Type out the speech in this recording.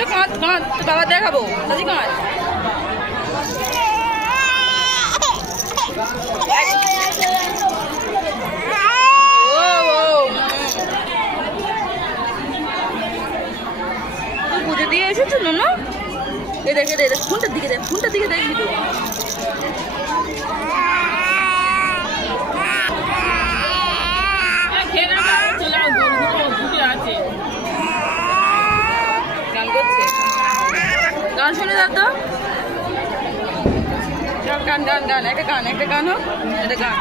তো কাঁদ কাঁদ, বাবা দেখাবো দাদি কাঁদ। পুজো দিয়ে এসেছো না? এ দেখে দেখ, ফোনটার দিকে দেখ, ফোনটার দিকে দেখবি তো। গান করছে, গান শুনে দাও তো। গান গান গান, একটা গান হোক, একটা গান।